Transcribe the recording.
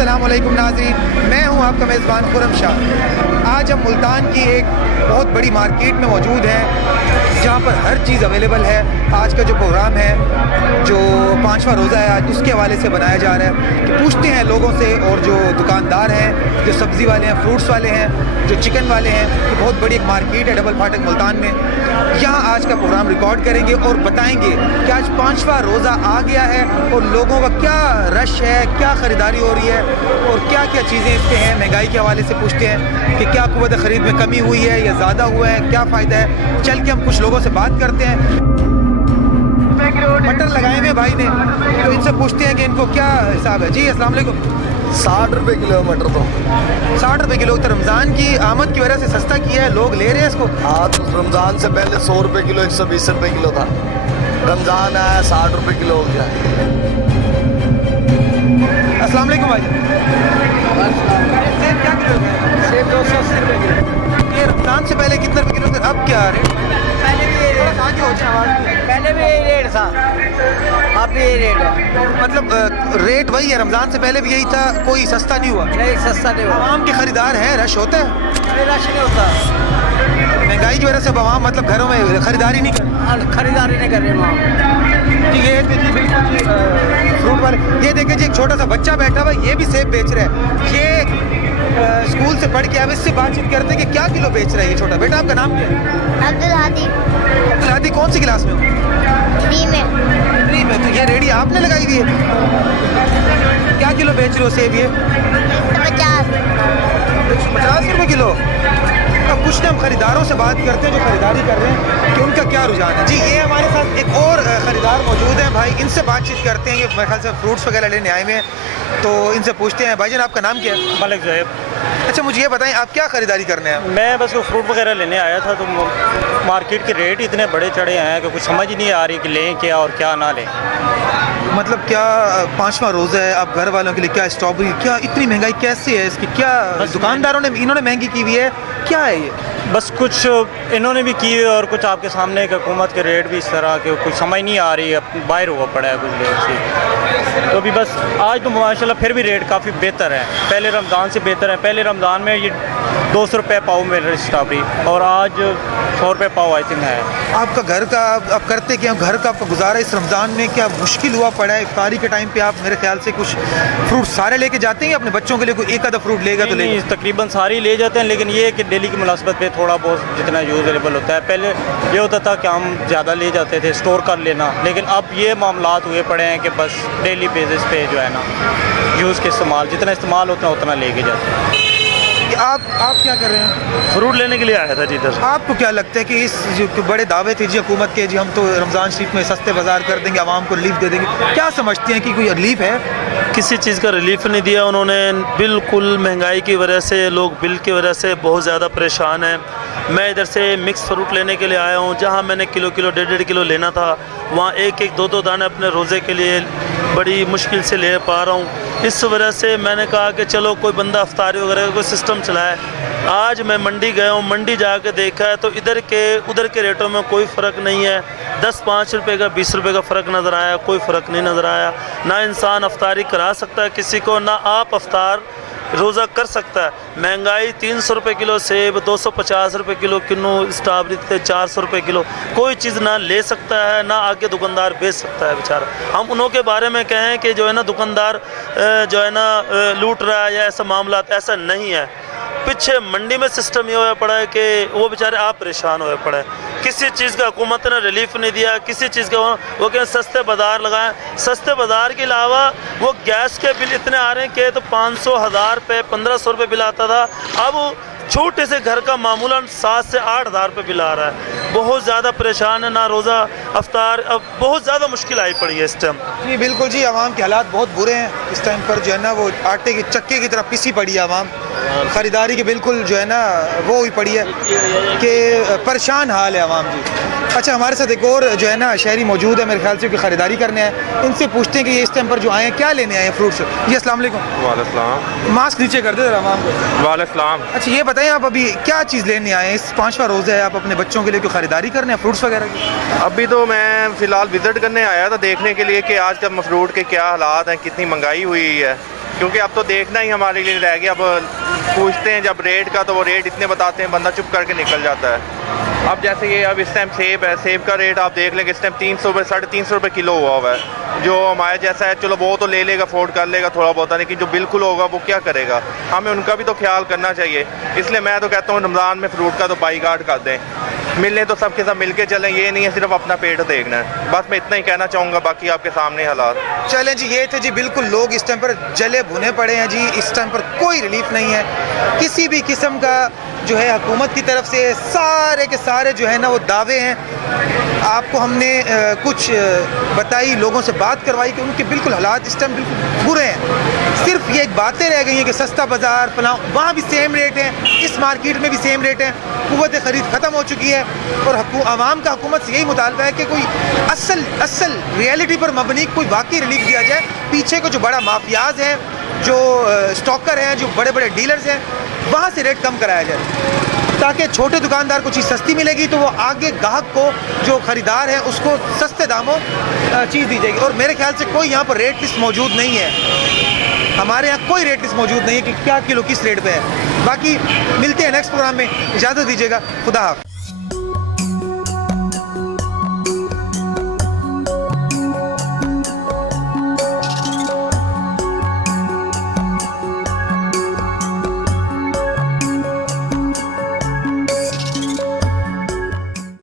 अस्सलाम वालेकुम नाज़रीन, मैं हूं आपका मेज़बान खुर्रम शाह। आज हम मुल्तान की एक बहुत बड़ी मार्केट में मौजूद हैं जहां पर हर चीज़ अवेलेबल है। आज का जो प्रोग्राम है, जो 5वां रोज़ा है आज, उसके हवाले से बनाया जा रहा है कि पूछते हैं लोगों से, और जो दुकानदार हैं, जो सब्ज़ी वाले हैं, फ्रूट्स वाले हैं, जो चिकन वाले हैं, ये बहुत बड़ी एक मार्केट है डबल फाटक मुल्तान में। यहाँ आज का प्रोग्राम रिकॉर्ड करेंगे और बताएंगे कि आज 5वां रोज़ा आ गया है और लोगों का क्या रश है, क्या ख़रीदारी हो रही है और क्या क्या चीज़ें इस पे हैं। महंगाई के हवाले से पूछते हैं कि क्या क़ुव्वत ख़रीद में कमी हुई है या ज़्यादा हुआ है, क्या फ़ायदा है। चल के हम कुछ लोगों से बात करते हैं। मटर लगाए हुए भाई ने, तो इनसे पूछते हैं कि इनको क्या हिसाब है। जी अस्सलाम वालेकुम। 60 रुपये किलो मटर तो 60 रुपये किलो। तो रमज़ान की आमद की वजह से सस्ता किया है, लोग ले रहे हैं इसको। हाँ, तो रमज़ान से पहले 100 रुपये किलो, 120 रुपये किलो था। रमज़ान आया 60 रुपये किलो हो गया। अस्सलाम वालेकुम भाई। सेब क्या किलो है? सेब 280 रुपये किलो। ये रमज़ान से पहले कितने रुपये किलो थे, अब क्या रेट? पहले भी यही रेट था, अब भी यही रेट है। मतलब रेट वही है, रमज़ान से पहले भी यही था, कोई सस्ता नहीं हुआ। नहीं, सस्ता नहीं हुआ। आवाम के खरीदार हैं, रश होता है। कोई रश नहीं होता। महंगाई की वजह से आवाम मतलब घरों में खरीदारी नहीं कर। खरीदारी नहीं कर रहे वहाँ। जी ये देखिए, बिल्कुल जी फ्रूट वाले, ये देखिए जी एक छोटा सा बच्चा बैठा हुआ है, ये भी सेब बेच रहा है। ये स्कूल से पढ़ के अब इससे बातचीत करते हैं कि क्या किलो बेच रहा है ये छोटा। बेटा आपका नाम क्या है? अब्दुल हादी। अब्दुल हादी कौन सी क्लास में हो? 3 में। 3 में। तो ये रेडी आपने लगाई हुई है, क्या किलो बेच रहे हो सेब ये? 150। 150 रुपये किलो। अब कुछ हम खरीदारों से बात करते हैं जो खरीदारी कर रहे हैं कि उनका क्या रुझान है। जी ये हमारे साथ एक और ख़रीदार मौजूद हैं भाई, इनसे बातचीत करते हैं। ये मेरे ख्याल से फ्रूट्स वगैरह लेने आए हुए हैं, तो इनसे पूछते हैं। भाईजान आपका नाम क्या है? मलिक ज़ैब। अच्छा मुझे ये बताएं, आप क्या ख़रीदारी करने हैं? मैं बस वो फ्रूट वगैरह लेने आया था, तो मार्केट के रेट इतने बड़े चढ़े हैं कि कुछ समझ ही नहीं आ रही कि लें क्या और क्या ना लें। मतलब क्या 5वां रोज़ा है, आप घर वालों के लिए क्या स्ट्रॉबेरी, क्या इतनी महंगाई कैसे है इसकी? क्या दुकानदारों ने इन्होंने महंगी की हुई है, क्या है ये? बस कुछ इन्होंने भी की और कुछ आपके सामने एक हुकूमत के रेट भी इस तरह के कुछ समझ नहीं आ रही है, बाहर हुआ पड़ा है कुछ देर से। तो अभी बस आज तो माशाल्लाह फिर भी रेट काफ़ी बेहतर है, पहले रमज़ान से बेहतर है। पहले रमज़ान में ये 200 रुपये पाव मिल रही स्ट्रॉबेरी और आज 100 रुपये पाव आई थिंक है। आपका घर का आप करते क्या, घर का आपका गुजारा इस रमज़ान में क्या मुश्किल हुआ पड़ा है? इफ्तारी के टाइम पे आप मेरे ख्याल से कुछ फ्रूट सारे लेके जाते हैं, अपने बच्चों के लिए कोई एक आधा फ्रूट लेगा तो लेगा? तकरीबन सारे ही ले जाते हैं, लेकिन ये है कि डेली की मुनासबत पे थोड़ा बहुत जितना यूज़ अवेलेबल होता है। पहले ये होता था कि हम ज़्यादा ले जाते थे, स्टोर कर लेना, लेकिन अब ये मामलात हुए पड़े हैं कि बस डेली बेसिस पे जो है ना यूज़ के इस्तेमाल, जितना इस्तेमाल होता है उतना लेके जाते हैं। आप क्या कर रहे हैं? फ्रूट लेने के लिए आया था जी इधर। आपको क्या लगता है कि इस जो बड़े दावे थे जी हुकूमत के, जी हम तो रमज़ान शरीफ में सस्ते बाज़ार कर देंगे, आवाम को रिलीफ दे देंगे, क्या समझते हैं कि कोई रिलीफ है? किसी चीज़ का रिलीफ नहीं दिया उन्होंने। बिल्कुल महंगाई की वजह से लोग बिल की वजह से बहुत ज़्यादा परेशान हैं। मैं इधर से मिक्स फ्रूट लेने के लिए आया हूँ, जहाँ मैंने किलो किलो 1.5 किलो लेना था, वहाँ एक एक 2 दाने अपने रोज़े के लिए बड़ी मुश्किल से ले पा रहा हूँ। इस वजह से मैंने कहा कि चलो कोई बंदा अफ्तारी वगैरह का कोई सिस्टम चलाए। आज मैं मंडी गया हूँ, मंडी जाके देखा है तो इधर के उधर के रेटों में कोई फ़र्क नहीं है। 10-5 रुपये का 20 रुपये का फ़र्क नज़र आया, कोई फ़र्क नहीं नज़र आया। ना इंसान अफ्तारी करा सकता है किसी को, ना आप अफ्तार रोज़ा कर सकता है। महंगाई 300 रुपये किलो सेब, 250 रुपये किलो किन्नू स्ट्रॉबेरी थे, 400 रुपये किलो। कोई चीज़ ना ले सकता है, ना आगे दुकानदार बेच सकता है बेचारा। हम उन्हों के बारे में कहें कि जो है ना दुकानदार जो है ना लूट रहा है या ऐसा मामला, ऐसा नहीं है। पीछे मंडी में सिस्टम ये हुआ पड़ा है कि वो बेचारे आप परेशान हुए पड़े। किसी चीज़ का हुकूमत ने रिलीफ नहीं दिया, किसी चीज़ का वो कहें सस्ते बाज़ार लगाएं। सस्ते बाज़ार के अलावा वो गैस के बिल इतने आ रहे हैं कि तो 500, 1000 रुपये, 1500 रुपये बिल आता था, अब छोटे से घर का मामूलन 7 से 8 हज़ार रुपये बिल आ रहा है। बहुत ज़्यादा परेशान है, ना रोज़ा अफ्तार, अब बहुत ज़्यादा मुश्किल आई पड़ी है इस टाइम। जी बिल्कुल जी, आवाम के हालात बहुत बुरे हैं इस टाइम पर, जो है ना वो आटे के चक्के की तरफ पिसी पड़ी है आवाम। ख़रीदारी की बिल्कुल जो है ना वो हुई पड़ी है कि परेशान हाल है आवाम जी। अच्छा हमारे साथ एक और जो है ना शहरी मौजूद है, मेरे ख्याल से कि ख़रीदारी करने आए। इनसे पूछते हैं कि ये इस टाइम पर जो आए हैं क्या लेने आए हैं फ्रूट्स। जी अस्सलाम वालेकुम। वालेकुम। मास्क नीचे कर दे जरा आवाम को। वालेकुम। अच्छा ये बताएं आप अभी क्या चीज़ लेने आए हैं? इस 5वां रोज़ा है, आप अपने बच्चों के लिए कोई ख़रीदारी करने हैं फ्रूट्स वगैरह की? अभी तो मैं फ़िलहाल विज़िट करने आया था, देखने के लिए कि आज का फ्रूट के क्या हालात हैं, कितनी महंगाई हुई है। क्योंकि अब तो देखना ही हमारे लिए रह गया। अब पूछते हैं जब रेट का तो वो रेट इतने बताते हैं, बंदा चुप करके निकल जाता है। अब जैसे ये अब इस टाइम सेब है, सेब का रेट आप देख लेंगे इस टाइम 300 रुपये 350 रुपये किलो हुआ है। जो हमारे जैसा है चलो वो तो ले लेगा, अफोर्ड कर लेगा थोड़ा बहुत, लेकिन जो बिल्कुल होगा वो क्या करेगा? हमें उनका भी तो ख्याल करना चाहिए। इसलिए मैं तो कहता हूँ रमज़ान में फ्रूट का तो बाईकाट कर दें, मिलने तो सबके साथ मिलके चलें, ये नहीं है सिर्फ अपना पेट देखना है। बस मैं इतना ही कहना चाहूँगा, बाकी आपके सामने हालात। चलें जी, ये थे जी बिल्कुल लोग इस टाइम पर जले भुने पड़े हैं जी। इस टाइम पर कोई रिलीफ नहीं है किसी भी किस्म का जो है हुकूमत की तरफ से। सारे के सारे जो है ना वो दावे हैं। आपको हमने कुछ बताई, लोगों से बात करवाई कि उनके बिल्कुल हालात इस टाइम बिल्कुल बुरे हैं। सिर्फ ये बातें रह गई हैं कि सस्ता बाज़ार फलां, वहाँ भी सेम रेट है, इस मार्केट में भी सेम रेट है। क़ुव्वत ख़रीद ख़त्म हो चुकी है और आवाम का हुकूमत से यही मुतालबा है कि कोई असल रियलिटी पर मबनी कोई वाकई रिलीफ दिया जाए। पीछे को जो बड़ा माफियाज हैं, जो स्टॉकर हैं, जो बड़े बड़े डीलर्स हैं, वहाँ से रेट कम कराया जाए ताकि छोटे दुकानदार को चीज़ सस्ती मिलेगी तो वो आगे ग्राहक को जो ख़रीदार है उसको सस्ते दामों चीज़ दी जाएगी। और मेरे ख्याल से कोई यहाँ पर रेट लिस्ट मौजूद नहीं है। हमारे यहाँ कोई रेट लिस्ट मौजूद नहीं है कि क्या किलो किस रेट पे है। बाकी मिलते हैं नेक्स्ट प्रोग्राम में, इजाज़त दीजिएगा, खुदा हाफ़िज़।